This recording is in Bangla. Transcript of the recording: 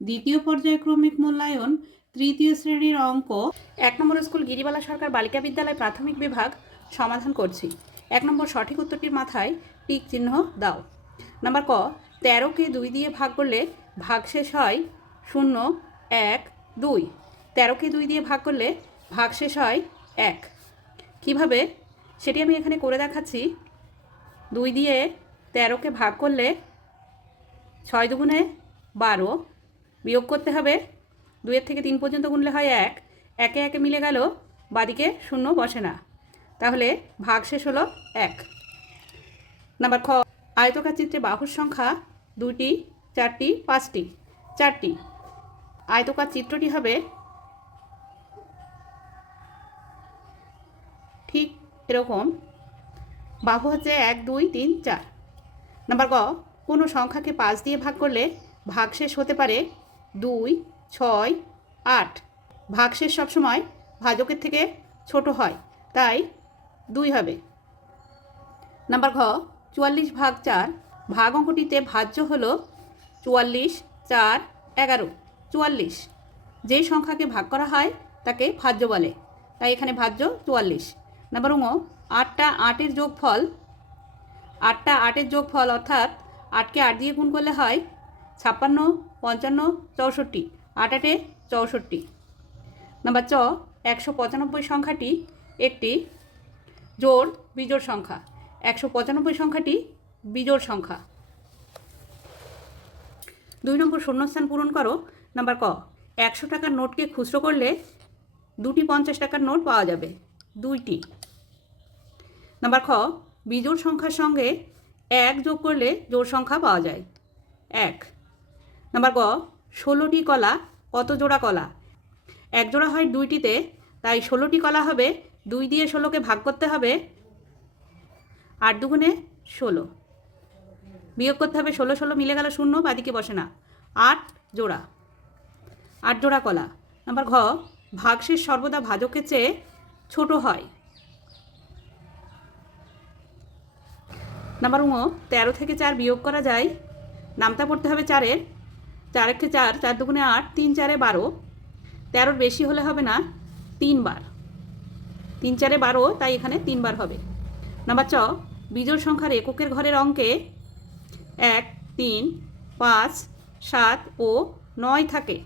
দ্বিতীয় পর্যায়ক্রমিক মূল্যায়ন তৃতীয় শ্রেণীর অঙ্ক 1 নম্বর স্কুল গিরিবালা সরকার বালিকা বিদ্যালয় প্রাথমিক বিভাগ সমাধান করছি। 1 নম্বর সঠিক উত্তরটির মাথায় টিক চিহ্ন দাও। নাম্বার ক, 13কে 2 দিয়ে ভাগ করলে ভাগশেষ হয় 0, 1, 2। 13কে 2 দিয়ে ভাগ করলে ভাগশেষ হয় 1। কিভাবে সেটি আমি এখানে করে দেখাচ্ছি। 2 দিয়ে 13কে ভাগ করলে 6 দুগুণে 12, বিয়োগ করতে হবে 2 থেকে 3 পর্যন্ত গুনলে হয় 1, একে একে মিলে গেল, বাদিকে 0 বসে না, তাহলে ভাগশেষ হলো 1। নাম্বার খ, আয়তকার চিত্রে বাহুর সংখ্যা 2টি, 4টি, 5টি। 4টি। আয়তকার চিত্রটি হবে ঠিক এরকম, বাহু হচ্ছে 1, 2, 3, 4। নাম্বার গ, কোনো সংখ্যাকে 5 দিয়ে ভাগ করলে ভাগশেষ হতে পারে 2, 6, 8। ভাগশেষ সবসময় ভাজকের থেকে ছোট হয়, তাই 2 হবে। নাম্বার ঘ, 44 ভাগ 4। ভাগ অঙ্কটিতে ভাজ্য হলো 44, 4, 11। 44। যেই সংখ্যাকে ভাগ করা হয় তাকে ভাজ্য বলে, তাই এখানে ভাজ্য 44। নাম্বার ঙ, 8টা 8-এর যোগফল। 8টা 8-এর যোগফল অর্থাৎ 8কে 8 দিয়ে গুণ করলে হয় 56, 55, 64। 8 8-এ 64। নাম্বার চ, 195 সংখ্যাটি একটি জোড় বিজোড় সংখ্যা। 195 সংখ্যাটি বিজোড় সংখ্যা। 2 নম্বর শূন্যস্থান পূরণ করো। নাম্বার ক, 100 টাকার নোটকে খুচরো করলে 2টি 50 টাকার নোট পাওয়া যাবে, 2টি। নাম্বার খ, বিজোড় সংখ্যার সঙ্গে 1 যোগ করলে জোড় সংখ্যা পাওয়া যায়, 1। নাম্বার গ, 16টি কলা কত জোড়া কলা? 1 জোড়া হয় 2টিতে, তাই 16টি কলা হবে। 2 দিয়ে 16কে ভাগ করতে হবে, 8 দুগুণে 16, বিয়োগ করতে হবে 16 16 মিলে গেল 0, বাদিকে বসে না, 8 জোড়া। 8 জোড়া কলা। নাম্বার ঘ, ভাগশেষ সর্বদা ভাজকের চেয়ে ছোট হয়। নাম্বার ঙ, 13 থেকে 4 বিয়োগ করা যায়, নামতা পড়তে হবে 4-এর। 4-একে 4, 4 দুগুণে 8, 3 4-এ 12। 13-র বেশি হলে হবে না, 3 বার। 3 4-এ 12, তাই এখানে 3 বার হবে। নাম্বার চ, বিজোড় সংখ্যার এককের ঘরের অঙ্কে 1, 3, 5, 7 ও 9 থাকে।